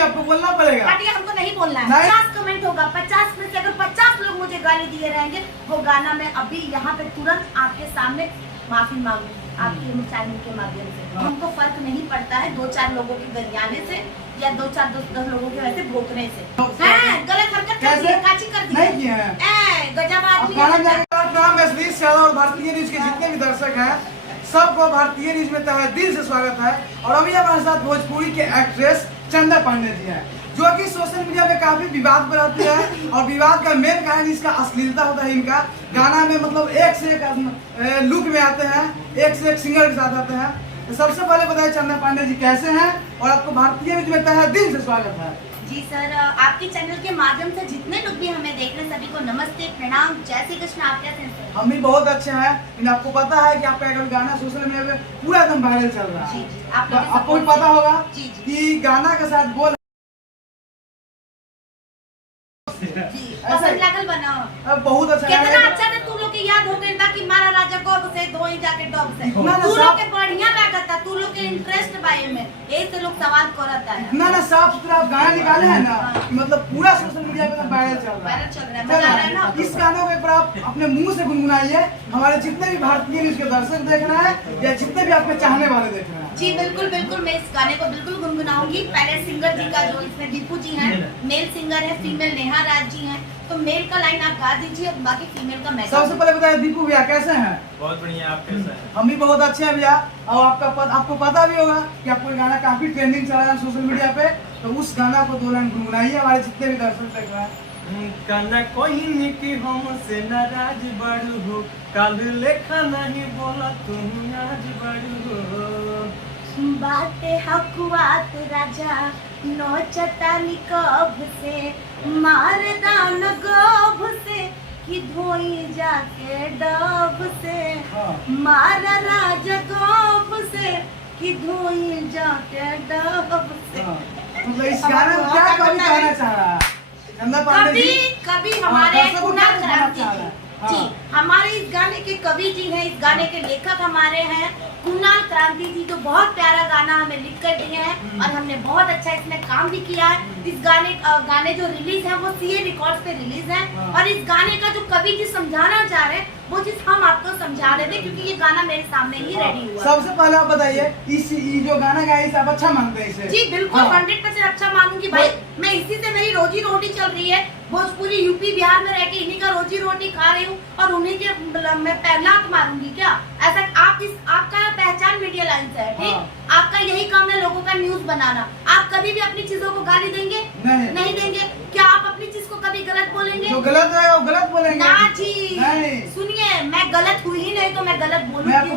नहीं, आपको बोलना पड़ेगा। काटिए, हमको नहीं बोलना है। 50 कमेंट होगा, 50 में से अगर 50 लोग मुझे गाली दिए रहेंगे, वो गाना मैं अभी यहाँ पे तुरंत आपके सामने माफी मांगूंगी आपके चैनल के माध्यम से। हमको फर्क नहीं पड़ता है 2-4 लोगों के गरियाने से या 2-4-10 लोगों के वैसे भोंकने से। गलत हरकत कर दी है, काची कर दी नहीं किया है। गजब आदमी। और भारतीय न्यूज के जितने भी दर्शक हैं, सबको भारतीय न्यूज में तहे दिल से स्वागत है। और अभी हमारे साथ भोजपुरी के एक्ट्रेस चंदा पांडे जी हैं, जो कि सोशल मीडिया में काफी विवाद बनाती है। और विवाद का मेन कारण इसका अश्लीलता होता है। इनका गाना में मतलब एक से एक लुक में आते हैं, एक से एक सिंगर के साथ आते हैं। तो सबसे पहले बताइए चंदा पांडे जी कैसे हैं, और आपको भारतीय न्यूज में तहे दिल से स्वागत है। जी सर, आपके चैनल के माध्यम से जितने लोग भी हमें देख रहे हैं सभी को नमस्ते, प्रणाम, जय श्री कृष्ण। आप कैसे हैं सर? हम भी बहुत अच्छे हैं। लेकिन आपको पता है कि आपका एक गाना सोशल मीडिया में पूरा एकदम वायरल चल रहा है। जी जी, आपको भी पता होगा जी कि गाना के साथ बोल लागल बनाओ बहुत अच्छा कितना अच्छा था। तू लोग के याद हो गई कि मारा राजा गोब से धोई जाके डब से। तू लोग के बढ़िया लागत था, तू लोग के इंटरेस्ट बाई में यही से लोग सवाल करता है। ना साफ सुथरा आप गाना निकाले हैं ना, मतलब पूरा सोशल मीडिया पे वायरल चल रहा है। मजा आ रहा है ना। इस गाने को एक बार आप अपने मुंह से गुनगुनाइए, हमारे जितने भी भारतीय न्यूज के दर्शक देख रहे हैं या जितने भी आपके चाहने वाले देख रहे हैं। जी बिल्कुल बिल्कुल, मैं इस गाने को बिल्कुल गुनगुनाऊंगी। पहले सिंगर जी का, जो इसमें दीपू जी हैं, मेल सिंगर है, फीमेल नेहा राज जी हैं, तो मेल का लाइन आप गा दीजिए, बाकी फीमेल का मैं। सबसे पहले बताइए दीपू भैया कैसे हैं? बहुत बढ़िया, आप कैसे हैं? हम भी बहुत अच्छे हैं भैया। और आपको पता भी होगा कि आपको गाना काफी ट्रेंडिंग चल रहा है सोशल मीडिया पे, तो उस गाना को 2 लाइन गुनगुनाइए, हमारे जितने भी दर्शक देख रहे हैं। कहना कोई कि हमसे नाराज बड़ू हो, कल लेखा नहीं बोला तुम आज बड़ू हो। बाते हकुआत राजा नौचतानी कब से, मार दान गभ से कि धोई जाके डब से। मार राजा गभ से कि धोई जाके डब से। मतलब इस गाने में क्या कवि कहना चाह रहा है चंदा पांडे जी? कभी हमारे कुणाल क्रांति जी, हाँ। हमारे इस गाने के कवि जी हैं, इस गाने के लेखक हमारे हैं कुणाल क्रांति जी, जो बहुत प्यारा गाना हमें लिख कर दिए हैं और हमने बहुत अच्छा इसमें काम भी किया है। इस गाने जो रिलीज है वो सीए रिकॉर्ड्स पे रिलीज है। और इस गाने का जो कवि जी समझाना चाह रहे हैं वो चीज हम आपको समझा रहे थे, क्योंकि ये गाना मेरे सामने ही रेडी हुआ। सबसे पहले आप बताइए ये जो गाना गाया इसे आप अच्छा मानते हैं? इसे जी बिल्कुल 100% अच्छा मानूंगी भाई। मैं इसी से मेरी रोजी रोटी चल रही है। भोजपुरी यूपी बिहार में रह के इन्हीं का रोजी रोटी खा रही हूँ और उन्हीं के मैं लात मारूंगी क्या? ऐसा आपका पहचान मीडिया लाइन से है, ठीक? आपका यही काम है लोगों का न्यूज बनाना। आप कभी भी अपनी चीजों को गाली देंगे? नहीं देंगे। क्या आप अपनी चीज को कभी गलत बोलेंगे? जो गलत है वो गलत बोलेंगे ना जी, सुनिए, मैं गलत हुई ही नहीं तो मैं गलत बोलूंगी।